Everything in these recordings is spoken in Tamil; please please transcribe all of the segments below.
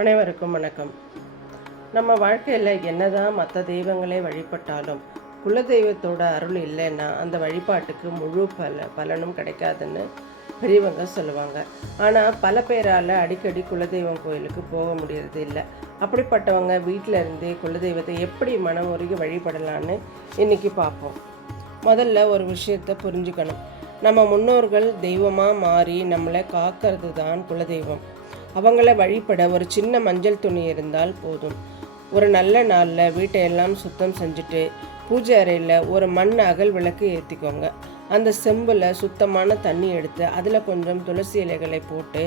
அனைவருக்கும் வணக்கம். நம்ம வாழ்க்கையில் என்னதான் மற்ற தெய்வங்களே வழிபட்டாலும் குலதெய்வத்தோட அருள் இல்லைன்னா அந்த வழிபாட்டுக்கு முழு பலனும் கிடைக்காதுன்னு பெரியவங்க சொல்லுவாங்க. ஆனால் பல பேரால் அடிக்கடி குலதெய்வம் கோயிலுக்கு போக முடியறது இல்லை. அப்படிப்பட்டவங்க வீட்டில் இருந்தே குலதெய்வத்தை எப்படி மனம் உருகி வழிபடலான்னு இன்றைக்கி பார்ப்போம். முதல்ல ஒரு விஷயத்தை புரிஞ்சுக்கணும். நம்ம முன்னோர்கள் தெய்வமாக மாறி நம்மளை காக்கிறது தான் குலதெய்வம். அவங்கள வழிபட ஒரு சின்ன மஞ்சள் துணி இருந்தால் போதும். ஒரு நல்ல நாளில் வீட்டையெல்லாம் சுத்தம் செஞ்சுட்டு பூஜை அறையில் ஒரு மண் அகல் விளக்கு ஏற்றிக்கோங்க. அந்த செம்பில் சுத்தமான தண்ணி எடுத்து அதில் கொஞ்சம் துளசி இலைகளை போட்டு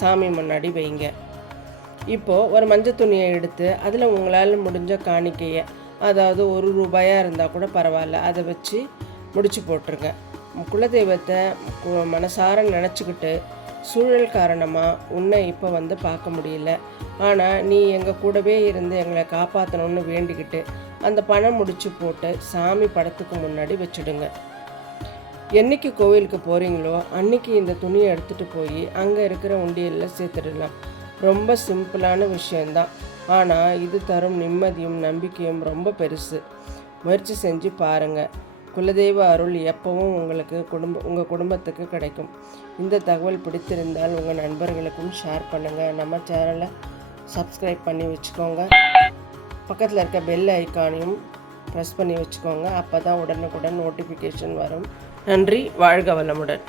சாமி முன்னாடி வைங்க. இப்போது ஒரு மஞ்சள் துணியை எடுத்து அதில் உங்களால் முடிஞ்ச காணிக்கையை, அதாவது ₹1 இருந்தால் கூட பரவாயில்ல, அதை வச்சு முடிச்சு போட்டுருங்க. குலதெய்வத்தை மனசார நினச்சிக்கிட்டு, சூழல் காரணமாக உன்னை இப்போ பார்க்க முடியல, ஆனால் நீ எங்கள் கூடவே இருந்து எங்களை காப்பாற்றணும்னு வேண்டிக்கிட்டு அந்த பணம் முடிச்சு போட்டு சாமி படத்துக்கு முன்னாடி வச்சுடுங்க. என்றைக்கு கோவிலுக்கு போகிறீங்களோ அன்றைக்கி இந்த துணியை எடுத்துகிட்டு போய் அங்கே இருக்கிற உண்டியலில் சேர்த்துடலாம். ரொம்ப சிம்பிளான விஷயந்தான், ஆனால் இது தரும் நிம்மதியும் நம்பிக்கையும் ரொம்ப பெருசு. முயற்சி செஞ்சு பாருங்கள். குலதெய்வ அருள் எப்பவும் உங்கள் குடும்பத்துக்கு கிடைக்கும். இந்த தகவல் பிடித்திருந்தால் உங்கள் நண்பர்களுக்கும் ஷேர் பண்ணுங்கள். நம்ம சேனலை சப்ஸ்கிரைப் பண்ணி வச்சுக்கோங்க. பக்கத்தில் இருக்க பெல் ஐக்கானையும் ப்ரெஸ் பண்ணி வச்சுக்கோங்க. அப்போ தான் உடனுக்குடன் நோட்டிஃபிகேஷன் வரும். நன்றி. வாழ்க வளமுடன்.